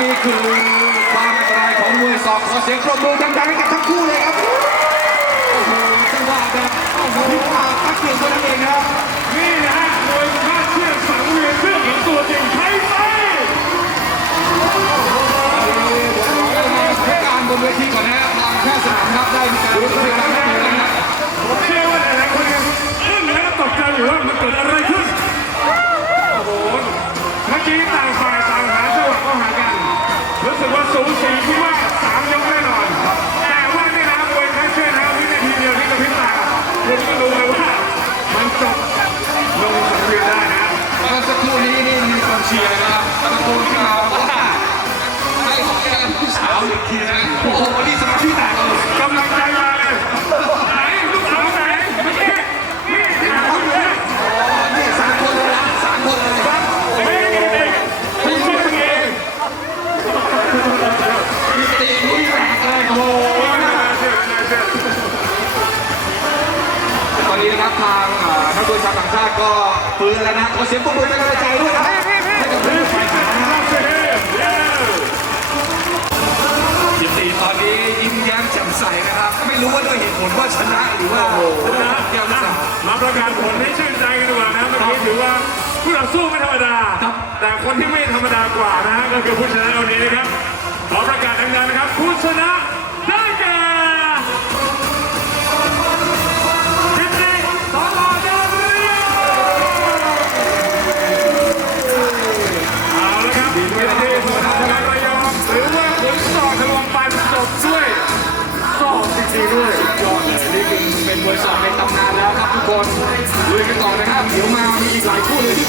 นี่คือความอันตรายของมวยศอกขอเสียงปรบมือดังๆให้กับทั้งคู่เลยครับ โอ้โหจังหวะแบบโอ้โหพิพาทตักเกี่ยวตัวนั่นเองครับนี่นะฮะมวยค่าเชือกสังเวียนเรื่องของตัวจริงใช้ไปให้การบนเวทีก่อนนะฮะทางแพทย์สนามครับได้มีการบริการให้นะครับผมเชื่อว่าหลายๆคนยังอึ้งและตกใจอยู่ว่ามันเกิดอะไรขึ้น โอ้โหเมื่อกี้ต่า สึกว่าสูสีคิดว่าสามยกแน่นอน แต่ว่านี่นะมวยค่าเชือกนะวินาทีเดียวที่กระพริบตาคุณก็รู้เลยว่ามันจบลงสังเวียนได้นะเมื่อสักครู่นี้นี่มีคนเชียร์นะครับตะโกนขึ้นมาว่าให้ขอการผู้สาวอีกทีนะโอ้โหนี่สมาธิแตกเลยกำลังใจมาเลยางเอ่อนักมวยชาวต่างชาติก็ฟื้นแล้วนะขอเสียงปรบมือเป็นกำลังใจด้วยนะครับให้กับผู้ฝ่ายชนะนะครับเฮ้ยเย้สิบสี่ตอนนี้ยิ้มแย้มแจ่มใสนะครับไม่รู้ว่าด้วยเหตุผลว่าชนะหรือว่าชนะนะแก้วหรือเปล่ามาประกาศผลให้ชื่นใจกันดีกว่านะเมื่อกี้ถือว่าผู้ต่อสู้ไม่ธรรมดา แต่คนที่ไม่ธรรมดากว่านะฮะก็คือผู้ชนะวันนี้นะครับ อกจริงๆด้วยยอดเลยนี่คือเป็นเวยสองในตำนานแล้วครับทุกคนลุยกันต่อนะครับ เดี๋ยวมามีอีกหลายคู่เลย